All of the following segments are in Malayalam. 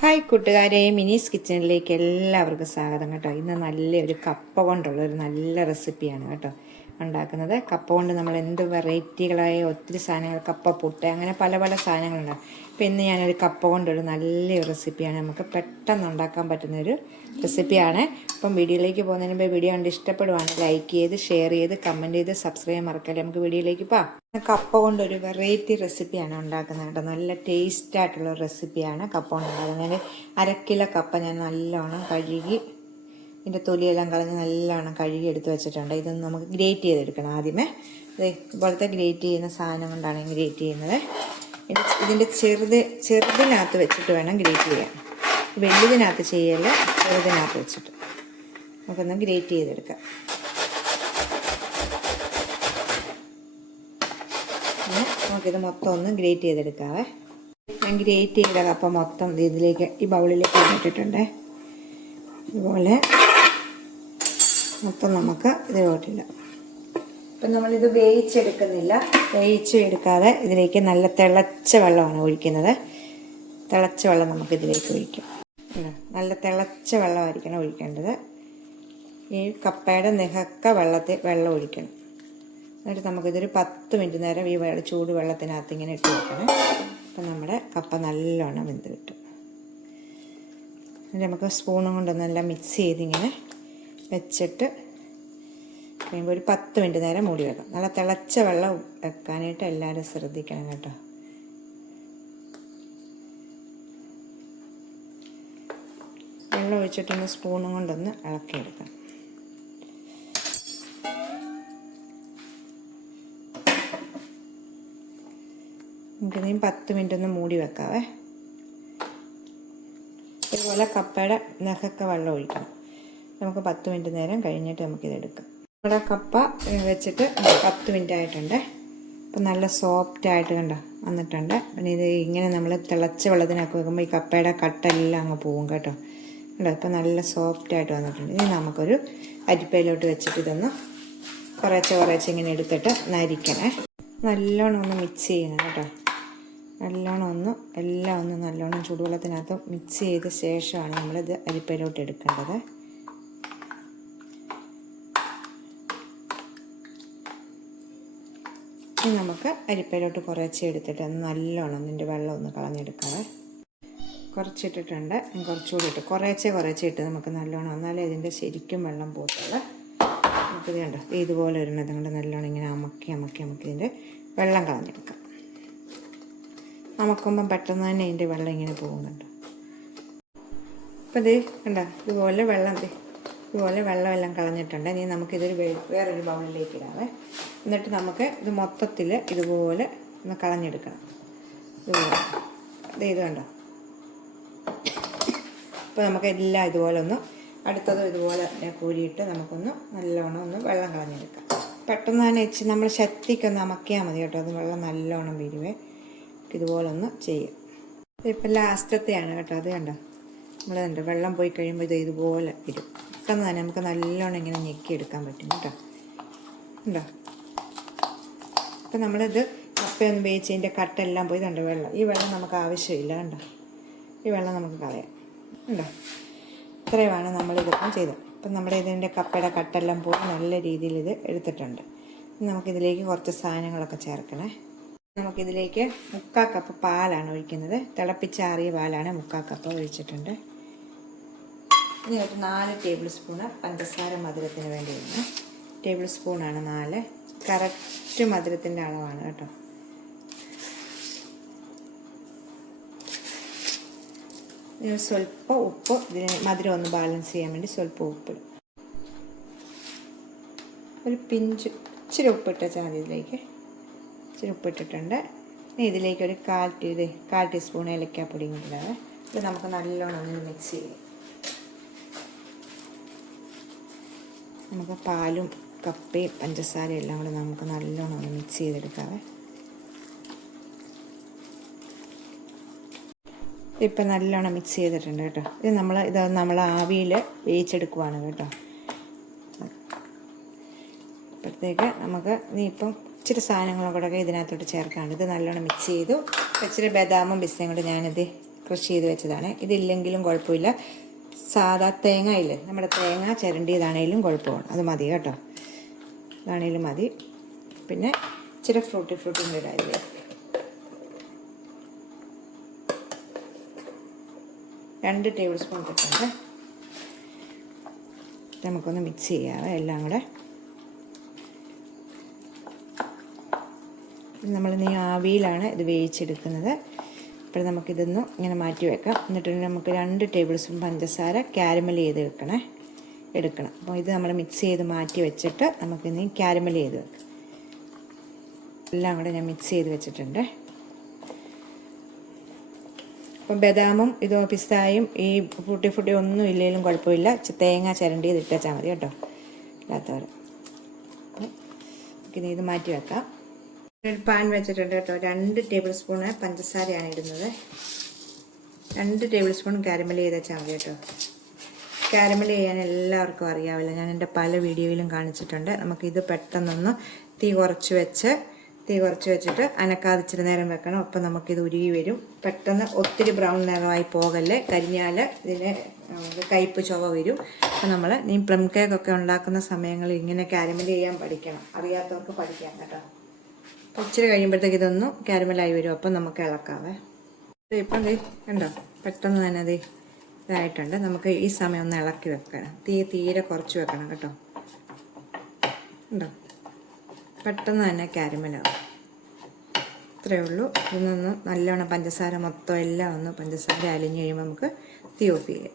ഹായ് കൂട്ടുകാരെ, മിനീസ് കിച്ചണിലേക്ക് എല്ലാവർക്കും സ്വാഗതം കേട്ടോ. ഇന്ന് നല്ലൊരു കപ്പ കൊണ്ടുള്ള ഒരു നല്ല റെസിപ്പിയാണ് കേട്ടോ ഉണ്ടാക്കുന്നത്. കപ്പ കൊണ്ട് നമ്മൾ എന്ത് വെറൈറ്റികളായ ഒത്തിരി സാധനങ്ങൾ, കപ്പ പുട്ട്, അങ്ങനെ പല പല സാധനങ്ങളുണ്ടാകും. അപ്പോൾ ഇന്ന് ഞാനൊരു കപ്പ കൊണ്ടൊരു നല്ലൊരു റെസിപ്പിയാണ്, നമുക്ക് പെട്ടെന്ന് ഉണ്ടാക്കാൻ പറ്റുന്നൊരു റെസിപ്പിയാണ്. അപ്പം വീഡിയോയിലേക്ക് പോകുന്നതിന് മുമ്പ് വീഡിയോ കണ്ട് ഇഷ്ടപ്പെടുവാണെങ്കിൽ ലൈക്ക് ചെയ്ത്, ഷെയർ ചെയ്ത്, കമൻറ്റ് ചെയ്ത്, സബ്സ്ക്രൈബ് ചെയ്യാൻ മറക്കല്ലേ. നമുക്ക് വീഡിയോയിലേക്ക് പോകാം. കപ്പ കൊണ്ടൊരു വെറൈറ്റി റെസിപ്പിയാണ് ഉണ്ടാക്കുന്നത് കേട്ടോ. നല്ല ടേസ്റ്റായിട്ടുള്ള റെസിപ്പിയാണ് കപ്പ കൊണ്ട് ഉണ്ടാക്കുന്നത്. 1/2 കിലോ കപ്പ ഞാൻ നല്ലോണം കഴുകി ഇതിൻ്റെ തൊലിയെല്ലാം കളഞ്ഞ് നല്ലോണം കഴുകി എടുത്ത് വെച്ചിട്ടുണ്ട്. ഇതൊന്ന് നമുക്ക് ഗ്രേറ്റ് ചെയ്തെടുക്കണം. ആദ്യമേ ഇതുപോലത്തെ ഗ്രേറ്റ് ചെയ്യുന്ന സാധനം കൊണ്ടാണ് ഗ്രേറ്റ് ചെയ്യുന്നത്. ഇതിൻ്റെ ചെറുതിനകത്ത് വെച്ചിട്ട് വേണം ഗ്രേറ്റ് ചെയ്യാൻ. വലിയതിനകത്ത് ചെയ്യല്ല, ചെറുതിനകത്ത് വെച്ചിട്ട് നമുക്കൊന്ന് ഗ്രേറ്റ് ചെയ്തെടുക്കാം. പിന്നെ നമുക്കിത് മൊത്തം ഒന്ന് ഗ്രേറ്റ് ചെയ്തെടുക്കാവേ. ഞാൻ ഗ്രേറ്റ് ചെയ്ത കപ്പ മൊത്തം ഇതിലേക്ക്, ഈ ബൗളിലേക്ക് ഇട്ടിട്ടുണ്ട്. ഇതുപോലെ മൊത്തം നമുക്ക് ഇതിലോട്ടില്ല. അപ്പം നമ്മളിത് വേവിച്ചെടുക്കുന്നില്ല. വേവിച്ചെടുക്കാതെ ഇതിലേക്ക് നല്ല തിളച്ച വെള്ളമാണ് ഒഴിക്കുന്നത്. തിളച്ച വെള്ളം നമുക്കിതിലേക്ക് ഒഴിക്കാം. നല്ല തിളച്ച വെള്ളമായിരിക്കണം ഒഴിക്കേണ്ടത്. ഈ കപ്പയുടെ നിഹക്ക വെള്ളം ഒഴിക്കണം. എന്നിട്ട് നമുക്കിതൊരു 10 മിനിറ്റ് നേരം ഈ ചൂട് വെള്ളത്തിനകത്ത് ഇങ്ങനെ ഇട്ട് വെക്കണം. അപ്പം നമ്മുടെ കപ്പ നല്ലോണം വെന്ത് കിട്ടും. എന്നിട്ട് നമുക്ക് സ്പൂണും കൊണ്ടൊന്നെല്ലാം മിക്സ് ചെയ്തിങ്ങനെ വെച്ചിട്ട് കഴിയുമ്പോൾ ഒരു 10 മിനിറ്റ് നേരം മൂടി വെക്കാം. നല്ല തിളച്ച വെള്ളം വെക്കാനായിട്ട് എല്ലാവരും ശ്രദ്ധിക്കണം കേട്ടോ. വെള്ളം ഒഴിച്ചിട്ടൊന്ന് സ്പൂണും കൊണ്ടൊന്ന് ഇളക്കിയെടുക്കാം. നമുക്കിനി 10 മിനിറ്റ് ഒന്ന് മൂടി വെക്കാവേ. ഇതുപോലെ കപ്പയുടെ നഖക്ക വെള്ളം ഒഴിക്കണം. നമുക്ക് 10 മിനിറ്റ് നേരം കഴിഞ്ഞിട്ട് നമുക്കിതെടുക്കാം. നമ്മുടെ കപ്പ വെച്ചിട്ട് 10 മിനിറ്റ് ആയിട്ടുണ്ട്. അപ്പം നല്ല സോഫ്റ്റായിട്ട് വന്നിട്ടുണ്ട്. പിന്നെ ഇത് ഇങ്ങനെ നമ്മൾ തിളച്ച വെള്ളത്തിനൊക്കെ വെക്കുമ്പോൾ ഈ കപ്പയുടെ കട്ടെല്ലാം അങ്ങ് പോവും കേട്ടോ. കണ്ടോ, ഇപ്പം നല്ല സോഫ്റ്റായിട്ട് വന്നിട്ടുണ്ട്. ഇനി നമുക്കൊരു അരിപ്പയിലോട്ട് വെച്ചിട്ട് ഇതൊന്ന് കുറേശ്ശെ ഇങ്ങനെ എടുത്തിട്ട് നരിക്കണേ. നല്ലോണം ഒന്ന് മിക്സ് ചെയ്യണം കേട്ടോ. എല്ലാം ഒന്ന് നല്ലോണം ചൂടുവെള്ളത്തിനകത്ത് മിക്സ് ചെയ്ത ശേഷമാണ് നമ്മളിത് അരിപ്പയിലോട്ട് എടുക്കേണ്ടത്. ഇനി നമുക്ക് അരിപ്പയിലോട്ട് കുറച്ച് എടുത്തിട്ട് നല്ലോണം ഇതിൻ്റെ വെള്ളം ഒന്ന് കളഞ്ഞെടുക്കാവേ. കുറച്ചിട്ടിട്ടുണ്ട്, കുറച്ചുകൂടി ഇട്ട് കുറേശ്ശെ ഇട്ട് നമുക്ക് നല്ലോണം, എന്നാലേ ഇതിൻ്റെ ശരിക്കും വെള്ളം പോകത്തുള്ളൂ. നമുക്കിത് കണ്ടോ, ഇതുപോലെ വരുന്നത് കൊണ്ട് നല്ലോണം ഇങ്ങനെ അമക്കി ഇതിൻ്റെ വെള്ളം കളഞ്ഞെടുക്കാം. അമക്കുമ്പം പെട്ടെന്ന് തന്നെ ഇതിൻ്റെ വെള്ളം ഇങ്ങനെ പോകുന്നുണ്ട്. അപ്പോൾ ഇത് കണ്ടോ, ഇതുപോലെ വെള്ളമെല്ലാം കളഞ്ഞിട്ടുണ്ട്. ഇനി നമുക്കിതൊരു വേറൊരു ബൗളിലേക്ക് ഇടാവേ. എന്നിട്ട് നമുക്ക് ഇത് മൊത്തത്തിൽ ഇതുപോലെ ഒന്ന് കളഞ്ഞെടുക്കണം. ഇത് കണ്ടോ. അപ്പോൾ നമുക്ക് എല്ലാം ഇതുപോലെ ഒന്ന് അടുത്തതും ഇതുപോലെ കോരിയിട്ട് നമുക്കൊന്ന് നല്ലോണം ഒന്ന് വെള്ളം കളഞ്ഞെടുക്കാം. പെട്ടെന്ന് തന്നെ നമ്മൾ ശക്തിക്കൊന്ന് അമക്കിയാൽ മതി കേട്ടോ. അത് വെള്ളം നല്ലോണം വരുവേ. ഇതുപോലെ ഒന്ന് ചെയ്യും. ഇപ്പം ലാസ്റ്റത്തെയാണ് കേട്ടോ. അത് കണ്ടോ, നമ്മളുണ്ട് വെള്ളം പോയി കഴിയുമ്പോൾ ഇതുപോലെ വരും. പെട്ടെന്ന് തന്നെ നമുക്ക് നല്ലോണം ഇങ്ങനെ ഞെക്കിയെടുക്കാൻ പറ്റും കേട്ടോ. ഉണ്ടോ, അപ്പം നമ്മളിത് കപ്പയൊന്നും വേവിച്ചതിൻ്റെ കട്ടെല്ലാം പോയി കണ്ടോ വെള്ളം. ഈ വെള്ളം നമുക്ക് ആവശ്യമില്ല കണ്ടോ. ഈ വെള്ളം നമുക്ക് കളയാം. ഉണ്ടോ, ഇത്രയുമാണ് നമ്മളിതൊക്കെ ചെയ്തത്. അപ്പം നമ്മുടെ ഇതിൻ്റെ കപ്പയുടെ കട്ടെല്ലാം പോയി നല്ല രീതിയിൽ ഇത് എടുത്തിട്ടുണ്ട്. നമുക്കിതിലേക്ക് കുറച്ച് സാധനങ്ങളൊക്കെ ചേർക്കണേ. നമുക്കിതിലേക്ക് 3/4 കപ്പ് പാലാണ് ഒഴിക്കുന്നത്. തിളപ്പിച്ചാറിയ പാലാണ് 3/4 കപ്പ് ഒഴിച്ചിട്ടുണ്ട്. ഇനി ഒരു 4 ടേബിൾ സ്പൂണ് പഞ്ചസാര മധുരത്തിന് വേണ്ടി വരുന്നത്. ടേബിൾ സ്പൂണാണ് 4. കറക്റ്റ് മധുരത്തിൻ്റെ അളവാണ് കേട്ടോ. സ്വല്പം ഉപ്പ്, ഇതിന് മധുരം ഒന്ന് ബാലൻസ് ചെയ്യാൻ വേണ്ടി സ്വല്പം ഉപ്പിടും. ഒരു പിഞ്ച് ഇച്ചിരി ഉപ്പിട്ട ചാതി ഇതിലേക്ക് ഇച്ചിരി ഉപ്പിട്ടിട്ടുണ്ട്. ഇനി ഇതിലേക്ക് ഒരു 1/4 ടീസ്പൂൺ ഏലക്കാപ്പൊടിയും കൂടിയാണ്. ഇത് നമുക്ക് നല്ലോണം ഒന്ന് മിക്സ് ചെയ്യാം. നമുക്ക് പാലും കപ്പയും പഞ്ചസാരയും എല്ലാം കൂടെ നമുക്ക് നല്ലോണം ഒന്ന് മിക്സ് ചെയ്തെടുക്കാവേ. ഇപ്പം നല്ലോണം മിക്സ് ചെയ്തിട്ടുണ്ട് കേട്ടോ. ഇത് നമ്മൾ ആവിയിൽ വേവിച്ചെടുക്കുവാണ് കേട്ടോ. അപ്പോഴത്തേക്ക് നമുക്ക് ഇനിയിപ്പം ഇച്ചിരി സാധനങ്ങളും കൂടെ ഇതിനകത്തോട്ട് ചേർക്കാണ്. ഇത് നല്ലോണം മിക്സ് ചെയ്തു. ഇച്ചിരി ബദാമും പിസ്തയും കൂടെ ഞാനിത് ക്രഷ് ചെയ്ത് വെച്ചതാണ്. ഇതില്ലെങ്കിലും കുഴപ്പമില്ല. സാധാ തേങ്ങ ഇല്ലേ, നമ്മുടെ തേങ്ങ ചിരണ്ടിയതാണേലും കുഴപ്പമാണ്, അത് മതി കേട്ടോ. ഇതാണേലും മതി. പിന്നെ ഇച്ചിരി ഫ്രൂട്ടിയും ഇടാം ഇതിൽ. രണ്ട് ടേബിൾ സ്പൂൺ ഇട്ടിട്ടുണ്ട്. നമുക്കൊന്ന് മിക്സ് ചെയ്യാവേ എല്ലാം കൂടെ. നമ്മൾ ആവിയിലാണ് ഇത് വേവിച്ചെടുക്കുന്നത്. അപ്പോൾ നമുക്കിതൊന്ന് ഇങ്ങനെ മാറ്റി വെക്കാം. എന്നിട്ട് നമുക്ക് 2 ടേബിൾ സ്പൂൺ പഞ്ചസാര കാരമൽ ചെയ്ത് എടുക്കണം. അപ്പോൾ ഇത് നമ്മൾ മിക്സ് ചെയ്ത് മാറ്റി വെച്ചിട്ട് നമുക്കിനി കാരമൽ ചെയ്ത് വെക്കാം. എല്ലാം കൂടെ ഞാൻ മിക്സ് ചെയ്ത് വെച്ചിട്ടുണ്ട്. അപ്പം ബദാമും ഇതോ പിസ്തായും ഈ ഫ്രൂട്ടി ഒന്നും ഇല്ലെങ്കിലും കുഴപ്പമില്ല. തേങ്ങ ചിരണ്ടി ഇട്ടാൽ മതി കേട്ടോ, ഇല്ലാത്തവർ. നമുക്കിനി ഇത് മാറ്റി വെക്കാം. ഒരു പാൻ വെച്ചിട്ടുണ്ട് കേട്ടോ. 2 ടേബിൾ സ്പൂണ് പഞ്ചസാരയാണ് ഇടുന്നത്. 2 ടേബിൾ സ്പൂൺ കാരമൽ ചെയ്ത് വെച്ചാൽ മതി കേട്ടോ. കാരമൽ ചെയ്യാൻ എല്ലാവർക്കും അറിയാവില്ല, ഞാൻ എൻ്റെ പല വീഡിയോയിലും കാണിച്ചിട്ടുണ്ട്. നമുക്കിത് പെട്ടെന്നൊന്ന് തീ കുറച്ച് വെച്ചിട്ട് അനക്കാതിച്ചിട്ട് നേരം വെക്കണം. അപ്പം നമുക്കിത് ഉരുകി വരും. പെട്ടെന്ന് ഒത്തിരി ബ്രൗൺ നിറമായി പോകല്ലേ, കരിഞ്ഞാൽ ഇതിന് കയ്പ്പ് ചുവ വരും. അപ്പം നമ്മൾ ഈ പ്ലം കേക്കൊക്കെ ഉണ്ടാക്കുന്ന സമയങ്ങളിൽ ഇങ്ങനെ കാരമൽ ചെയ്യാൻ പഠിക്കണം. അറിയാത്തവർക്ക് പഠിക്കാം കേട്ടോ. ഇച്ചിരി കഴിയുമ്പോഴത്തേക്ക് ഇതൊന്നും കാരമലായി വരും. അപ്പം നമുക്ക് ഇളക്കാവേ. ഇപ്പം കണ്ടോ, പെട്ടെന്ന് തന്നെ ഇതായിട്ടുണ്ട്. നമുക്ക് ഈ സമയം ഒന്ന് ഇളക്കി വെക്കണം. തീരെ കുറച്ച് വെക്കണം കേട്ടോ. ഉണ്ടോ, പെട്ടെന്ന് തന്നെ കാരമലാവും. ഇത്രയേ ഉള്ളൂ. ഇതൊന്ന് നല്ലോണം പഞ്ചസാര മൊത്തം എല്ലാം ഒന്ന് പഞ്ചസാര അലിഞ്ഞ് കഴിയുമ്പോൾ നമുക്ക് തീ ഓഫ് ചെയ്യാം.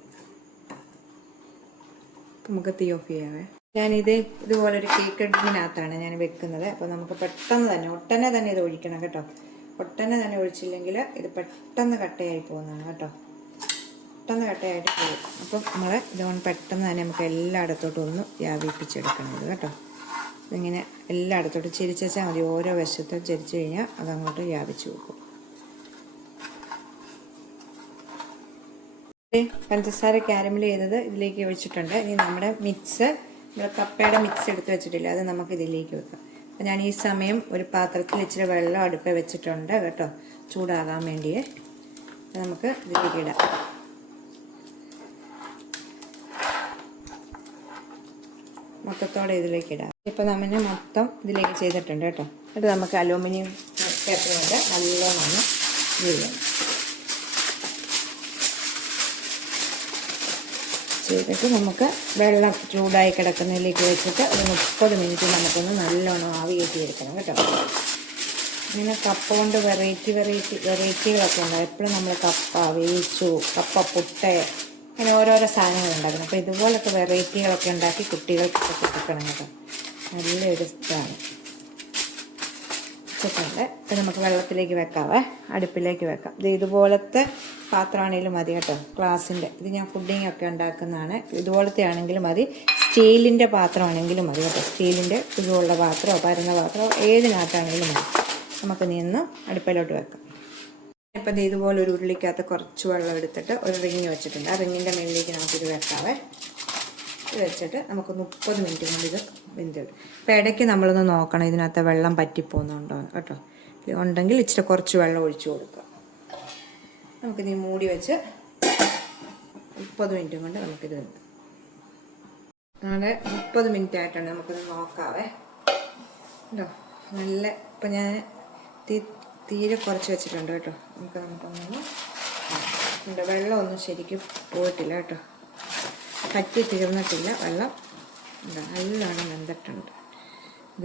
ചെയ്യാവേ. ഇതുപോലൊരു കേക്ക് ടിന്നിനകത്താണ് ഞാൻ വെക്കുന്നത്. അപ്പോൾ നമുക്ക് ഒട്ടനെ തന്നെ ഇത് ഒഴിക്കണം കേട്ടോ. ഒട്ടനെ തന്നെ ഒഴിച്ചില്ലെങ്കിൽ ഇത് പെട്ടെന്ന് കട്ടയായി പോകുന്നതാണ് കേട്ടോ. പെട്ടെന്ന് കട്ടയായിട്ട് പോകും. അപ്പം നമ്മൾ ഇതുകൊണ്ട് പെട്ടെന്ന് തന്നെ നമുക്ക് എല്ലായിടത്തോട്ടും ഒന്ന് വ്യാപിപ്പിച്ചെടുക്കണം ഇത് കേട്ടോ. ഇങ്ങനെ എല്ലായിടത്തോട്ടും ചെരിച്ച് വെച്ചാൽ മതി. ഓരോ വശത്തും ചെരിച്ച് കഴിഞ്ഞാൽ അതങ്ങോട്ട് വ്യാപിച്ച് വെക്കും. പഞ്ചസാര കാരമൽ ചെയ്തത് ഇതിലേക്ക് ഒഴിച്ചിട്ടുണ്ട്. ഇനി നമ്മുടെ കപ്പയുടെ മിക്സ് എടുത്ത് വെച്ചിട്ടില്ല, അത് നമുക്ക് ഇതിലേക്ക് വെക്കാം. അപ്പം ഞാൻ ഈ സമയം ഒരു പാത്രത്തിൽ ഇച്ചിരി വെള്ളം അടുപ്പിൽ വെച്ചിട്ടുണ്ട് കേട്ടോ, ചൂടാകാൻ വേണ്ടിയേ. നമുക്ക് ഇതിലേക്ക് ഇടാം. മൊത്തത്തോടെ ഇതിലേക്ക് ഇടാം. ഇപ്പം നമ്മൾ മൊത്തം ഇതിലേക്ക് ചെയ്തിട്ടുണ്ട് കേട്ടോ. എന്നിട്ട് നമുക്ക് അലൂമിനിയം പേപ്പർ കൊണ്ട് നല്ലോണം ചെയ്യാം. ചെയ്തിട്ട് നമുക്ക് വെള്ളം ചൂടായി കിടക്കുന്നതിലേക്ക് വെച്ചിട്ട് ഒരു 30 മിനിറ്റ് നമുക്കൊന്ന് നല്ലോണം ആവി കയറ്റിയെടുക്കണം കേട്ടോ. ഇങ്ങനെ കപ്പ കൊണ്ട് വെറൈറ്റികളൊക്കെ ഉണ്ടാകും. എപ്പോഴും നമ്മൾ കപ്പ വേവിച്ചു, കപ്പ പുട്ട്, അങ്ങനെ ഓരോരോ സാധനങ്ങൾ ഉണ്ടാക്കണം. അപ്പോൾ ഇതുപോലൊക്കെ വെറൈറ്റികളൊക്കെ ഉണ്ടാക്കി കുട്ടികൾക്കൊക്കെ കൊടുക്കണം കേട്ടോ. നല്ലൊരു ഇതാണ്. വെച്ചിട്ടുണ്ട്. ഇത് നമുക്ക് വെള്ളത്തിലേക്ക് വെക്കാവേ, അടുപ്പിലേക്ക് വെക്കാം. ഇതുപോലത്തെ പാത്രമാണെങ്കിലും മതി കേട്ടോ, ഗ്ലാസിൻ്റെ. ഇത് ഞാൻ പുഡിംഗ് ഒക്കെ ഉണ്ടാക്കുന്നതാണ്. ഇതുപോലത്തെ ആണെങ്കിലും മതി, സ്റ്റീലിൻ്റെ പാത്രമാണെങ്കിലും മതി കേട്ടോ. സ്റ്റീലിൻ്റെ കുരുവുള്ള പാത്രമോ പരന്ന പാത്രമോ ഏതിനകത്താണെങ്കിലും മതി. നമുക്ക് നിന്ന് അടുപ്പിലോട്ട് വെക്കാം. ഇപ്പം ഇതുപോലെ ഒരു ഉരുളിക്കകത്ത് കുറച്ച് വെള്ളം എടുത്തിട്ട് ഒരു റിങ് വെച്ചിട്ടുണ്ട്. ആ റിങ്ങിൻ്റെ മേലിലേക്ക് നമുക്കിത് വെക്കാവേ. ഇത് വെച്ചിട്ട് നമുക്ക് 30 മിനിറ്റ് കൊണ്ട് ഇത് വെന്തിടും. അപ്പോൾ ഇടയ്ക്ക് നമ്മളൊന്ന് നോക്കണം ഇതിനകത്ത് വെള്ളം പറ്റിപ്പോകുന്നുണ്ടോ കേട്ടോ. ഉണ്ടെങ്കിൽ ഇച്ചിരി കുറച്ച് വെള്ളം ഒഴിച്ചു കൊടുക്കുക. നമുക്കിത് മൂടി വെച്ച് 30 മിനിറ്റ് കൊണ്ട് നമുക്കിത് വെന്ത്. നാളെ 30 മിനിറ്റ് ആയിട്ടുണ്ട്. നമുക്കിത് നോക്കാവേ കേട്ടോ. നല്ല ഇപ്പം ഞാൻ തീരെ കുറച്ച് വെച്ചിട്ടുണ്ട് കേട്ടോ. നമുക്കൊന്ന് വെള്ളമൊന്നും ശരിക്കും പോയിട്ടില്ല കേട്ടോ, പറ്റി തീർന്നിട്ടില്ല വെള്ളം. നല്ലോണം വെന്തിട്ടുണ്ട്.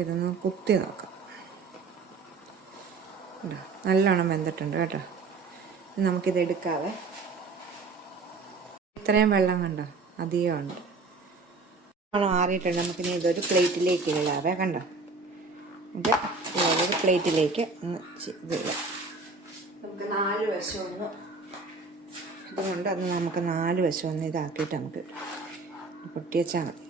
ഇതൊന്ന് കുത്തി നോക്കാം. നല്ലോണം വെന്തിട്ടുണ്ട് കേട്ടോ. നമുക്കിത് എടുക്കാവേ. ഇത്രയും വെള്ളം കണ്ടോ, അധികമുണ്ട്. വെള്ളം ആറിയിട്ടുണ്ട്. നമുക്കിനി ഇതൊരു പ്ലേറ്റിലേക്ക് ഇടാവേ. കണ്ടോ, ഇത് ഒരു പ്ലേറ്റിലേക്ക് ഒന്ന് ഇത് ഇടാം. നമുക്ക് 4 വശം ഒന്ന് ഇതുകൊണ്ട് അത് നമുക്ക് 4 വശം ഒന്ന് ഇതാക്കിയിട്ട് നമുക്ക് പൊട്ടിവെച്ചാൽ മതി.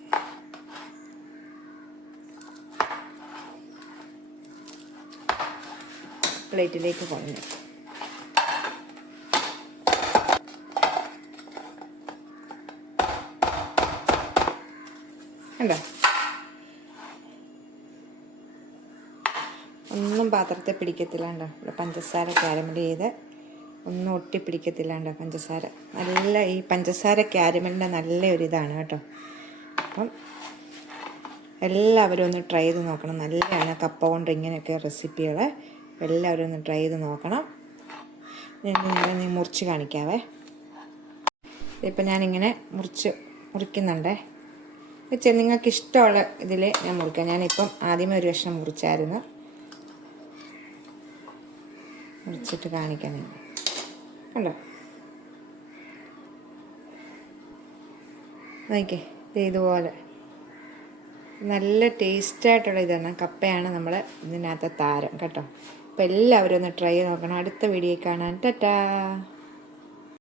പ്ലേറ്റിലേക്ക് കുഴഞ്ഞു. കണ്ടോ, ഒന്നും പാത്രത്തെ പിടിക്കത്തില്ല. കണ്ടോ, ഇവിടെ പഞ്ചസാര കാരമൽ ചെയ്ത് ഒന്നും ഒട്ടിപ്പിടിക്കത്തില്ലാണ്ട് പഞ്ചസാര. നല്ല ഈ പഞ്ചസാര ക്യാരമലിൻ്റെ നല്ല ഒരിതാണ് കേട്ടോ. അപ്പം എല്ലാവരും ഒന്ന് ട്രൈ ചെയ്ത് നോക്കണം. നല്ലതാണ് കപ്പ കൊണ്ട് ഇങ്ങനെയൊക്കെ റെസിപ്പികൾ. എല്ലാവരും ഒന്ന് ട്രൈ ചെയ്ത് നോക്കണം. ഞാൻ മുറിച്ച് കാണിക്കാവേ. ഇപ്പം ഞാനിങ്ങനെ മുറിക്കുന്നുണ്ടേ. നിങ്ങൾക്ക് ഇഷ്ടമുള്ള ഇതിൽ ഞാൻ മുറിക്കാം. ഞാനിപ്പം ആദ്യമേ ഒരു കഷ്ണം മുറിച്ചായിരുന്നു. മുറിച്ചിട്ട് കാണിക്കാൻ കണ്ടോ. നോക്കിക്കേ, ഇതുപോലെ നല്ല ടേസ്റ്റായിട്ടുള്ള ഇതാണ്. കപ്പയാണ് നമ്മൾ ഇതിനകത്തെ താരം കേട്ടോ. അപ്പോൾ എല്ലാവരും ഒന്ന് ട്രൈ ചെയ്ത് നോക്കണം. അടുത്ത വീഡിയോയിൽ കാണാൻ. ടാറ്റാ.